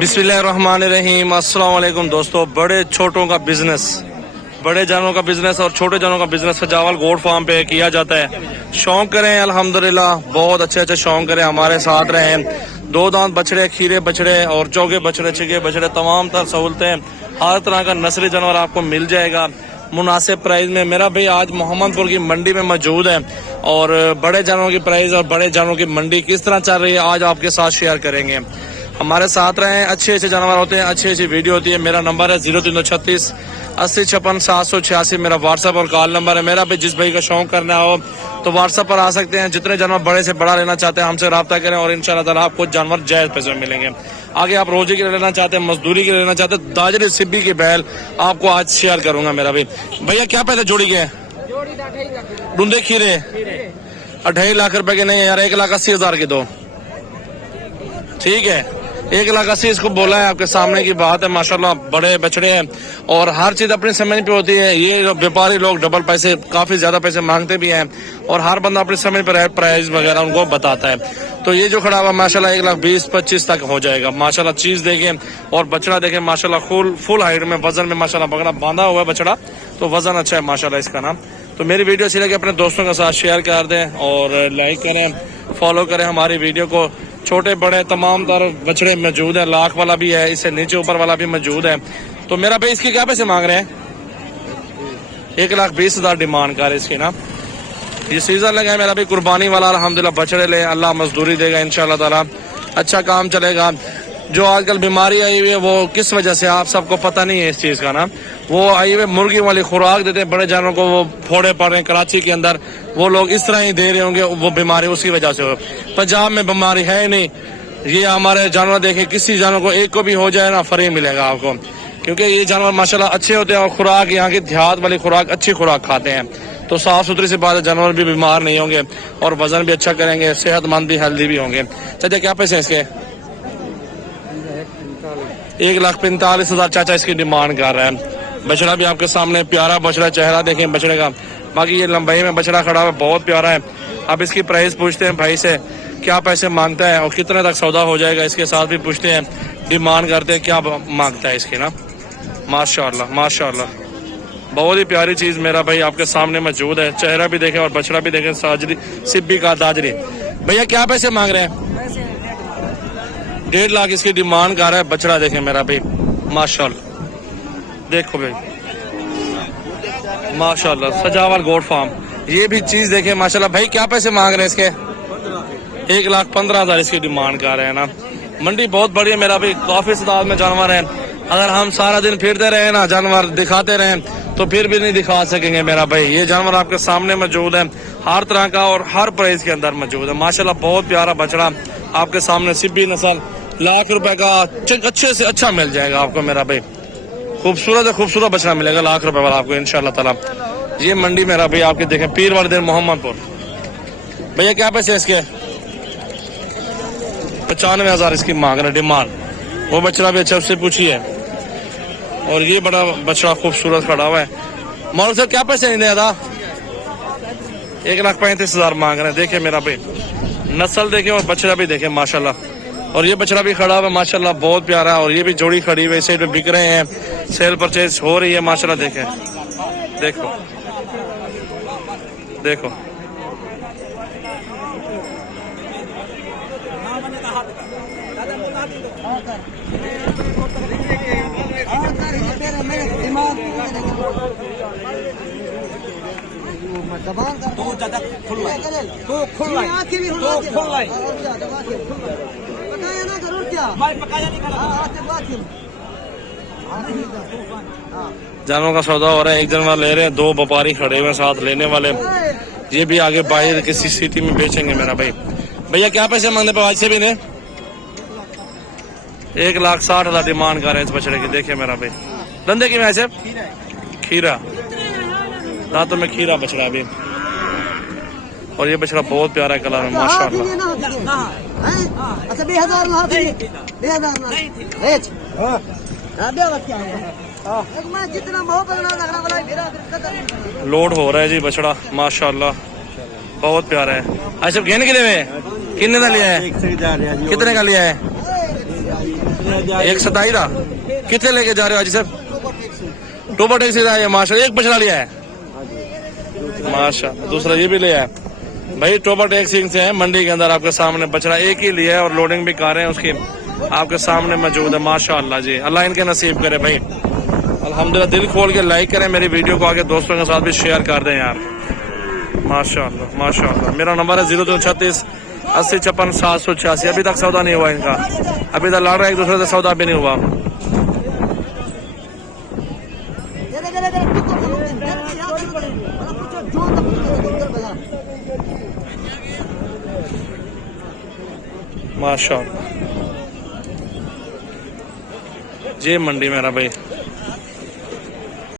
बिस्मिल्लाहिर्रहमानिर्रहीम। अस्सलाम वालेकुम दोस्तों। बड़े छोटों का बिजनेस, बड़े जानवरों का बिजनेस और छोटे जानवरों का बिजनेस सजावल गोट फार्म पे किया जाता है। शौक करें अल्हम्दुलिल्लाह, बहुत अच्छे शौक करें, हमारे साथ रहें। दो दांत बछड़े, खीरे बछड़े और चौगे बछड़े, चिगे बछड़े, तमाम तर सहूलतें, हर तरह का नस्ली जानवर आपको मिल जाएगा मुनासिब प्राइस में। मेरा भाई आज मोहम्मदपुर की मंडी में मौजूद है और बड़े जानवरों की प्राइस और बड़े जानवरों की मंडी किस तरह चल रही है आज आपके साथ शेयर करेंगे। हमारे साथ रहें, अच्छे जानवर होते हैं, अच्छी वीडियो होती है। मेरा नंबर है 0336 80 56 786। मेरा व्हाट्सएप और कॉल नंबर है। मेरा भी जिस भाई का शौक करना हो तो व्हाट्सएप पर आ सकते हैं। जितने जानवर बड़े से बड़ा लेना चाहते हैं हमसे रब्ता करें और इंशाल्लाह ताला आपको जानवर जायज पैसे में मिलेंगे। आगे आप रोजे के लेना चाहते हैं, मजदूरी के लेना चाहते हैं, दाजरी सिब्बी की बैल आपको आज शेयर करूंगा। मेरा भी भैया क्या पैसे जोड़ी के ढूंढे खीरे 2.5 लाख रुपए के नहीं यार, 1,80,000 के दो, ठीक है। 1,80,000 इसको बोला है, आपके सामने की बात है। माशाल्लाह बड़े बछड़े हैं और हर चीज अपनी समझ पे होती है। ये व्यापारी लोग डबल पैसे, काफी ज्यादा पैसे मांगते भी हैं और हर बंदा अपनी समझ पर प्राइस वगैरह उनको बताता है। तो ये जो खड़ा हुआ माशाल्लाह 1,20,25 तक हो जाएगा। माशाल्लाह चीज देखें और बछड़ा देखें, माशाल्लाह फुल हाइट में, वजन में माशाल्लाह बगड़ा बांधा हुआ है बछड़ा, तो वजन अच्छा है माशाल्लाह इसका नाम। तो मेरी वीडियो अच्छी लगे अपने दोस्तों के साथ शेयर कर दें और लाइक करें, फॉलो करें हमारी वीडियो को। छोटे बड़े तमाम तर बछड़े मौजूद है, लाख वाला भी है, इससे नीचे ऊपर वाला भी मौजूद है। तो मेरा भाई इसकी क्या पैसे मांग रहे हैं? 1,20,000 डिमांड कर इसकी ना। ये सीजन लगा है मेरा भी कुर्बानी वाला, अल्हम्दुलिल्लाह बछड़े ले, अल्लाह मजदूरी देगा इंशाल्लाह ताला, अच्छा काम चलेगा। जो आजकल बीमारी आई हुई है वो किस वजह से आप सबको पता नहीं है इस चीज का ना। वो आई हुई मुर्गी वाली खुराक देते हैं बड़े जानवरों को, वो फोड़े पड़ रहे हैं कराची के अंदर, वो लोग इस तरह ही दे रहे होंगे, वो बीमारी उसी वजह से हो। पंजाब में बीमारी है ही नहीं। ये हमारे जानवर देखे, किसी जानवर को एक को भी हो जाए ना फ्री मिलेगा आपको, क्योंकि ये जानवर माशाल्लाह अच्छे होते हैं और खुराक यहाँ की देहात वाली खुराक, अच्छी खुराक खाते हैं। तो साफ सुथरी सी बात है, जानवर भी बीमार नहीं होंगे और वजन भी अच्छा करेंगे, सेहतमंद भी, हेल्दी भी होंगे। चाचा क्या पैसे हैं इसके? 1,45,000 चाचा इसकी डिमांड कर रहा है। बछड़ा भी आपके सामने प्यारा बछड़ा, चेहरा देखें बछड़े का, बाकी ये लंबाई में बछड़ा खड़ा हुआ बहुत प्यारा है। अब इसकी प्राइस पूछते हैं भाई से, क्या पैसे मांगता है और कितने तक सौदा हो जाएगा, इसके साथ भी पूछते हैं, डिमांड करते हैं क्या मांगता है इसकी ना। माशाल्लाह माशाल्लाह बहुत ही प्यारी चीज मेरा भाई आपके सामने मौजूद है। चेहरा भी देखें और बछड़ा भी देखें, साजरी सिब्बी का दाजरी। भैया क्या पैसे मांग रहे हैं? 1.5 लाख इसकी डिमांड कर रहा है। बछड़ा देखें मेरा भाई माशाल्लाह, देखो भाई माशाल्लाह सजावल गोट फार्म। ये भी चीज देखें माशाल्लाह। भाई क्या पैसे मांग रहे हैं इसके? 1,15,000 इसकी डिमांड कर रहे हैं ना। मंडी बहुत बड़ी है मेरा भाई, काफी तादाद में जानवर हैं। अगर हम सारा दिन फिरते रहे ना, जानवर दिखाते रहे तो फिर भी नहीं दिखा सकेंगे मेरा भाई। ये जानवर आपके सामने मौजूद है, हर तरह का और हर प्राइस के अंदर मौजूद है माशाल्लाह। बहुत प्यारा बछड़ा आपके सामने, सिब्बी नस्ल, लाख रुपए का अच्छे से अच्छा मिल जाएगा आपको मेरा भाई। खूबसूरत है, खूबसूरत बछड़ा मिलेगा लाख रुपए वाला आपको इंशाल्लाह ताला। ये मंडी मेरा भाई आपके देखें, पीर वाले दिन मोहम्मदपुर। भैया क्या पैसे इसके? 95,000 इसकी मांग रहे डिमांड। वो बछड़ा भी अच्छा, उससे पूछिए। और ये बड़ा बछड़ा खूबसूरत खड़ा हुआ है। मौलवी साहब क्या पैसे नहीं देता? 1,35,000 मांग रहे हैं। देखे मेरा भाई नस्ल देखे और बछड़ा भी देखे माशाल्लाह। और ये बछड़ा भी खड़ा हुआ है माशाल्लाह, बहुत प्यारा है। और ये भी जोड़ी खड़ी हुई, साइड में बिक रहे हैं, सेल परचेज हो रही है माशाल्लाह। देखे देखो देखो जानवरों का सौदा हो रहा है। एक जानवर ले रहे हैं, 2 व्यापारी खड़े हुए साथ लेने वाले। ये भी आगे बाहर किसी सिटी में बेचेंगे मेरा भाई। भैया क्या पैसे मांगने पे आज से भी ने? 1,60,000 डिमांड कर रहे हैं इस बछड़े की। देखिए मेरा भाई धंधे की वैसे खीरा, दांतों में खीरा बछड़ा अभी। और ये बछड़ा बहुत प्यारा है कलर में माशाल्लाह। लोड हो रहा है जी बछड़ा माशाल्लाह, बहुत प्यारा है। अच्छा घेने के लिए कितने का लिया है? कितने का लिया है? एक 27 का कितने लेके जा रहे हो हाजी साहब? टोबा टैक्सी आया माशा, एक बछड़ा लिया है माशा, दूसरा ये भी लिया है भाई। टोबा टैक्सी से है मंडी के अंदर, आपके सामने बछड़ा एक ही लिया है और लोडिंग भी कर रहे हैं उसकी, आपके सामने मौजूद है माशाअल्लाह जी। अल्लाह इनके नसीब करे भाई, अल्हम्दुलिल्लाह। दिल खोल के लाइक करें मेरी वीडियो को, आगे दोस्तों के साथ भी शेयर कर दें यार, माशाअल्लाह माशाअल्लाह। मेरा नंबर है 0236 80 56 786। अभी तक सौदा नहीं हुआ इनका, अभी तक लड़ रहा है एक दूसरे से, सौदा भी नहीं हुआ। माशाअल्लाह जी मंडी मेरा भाई।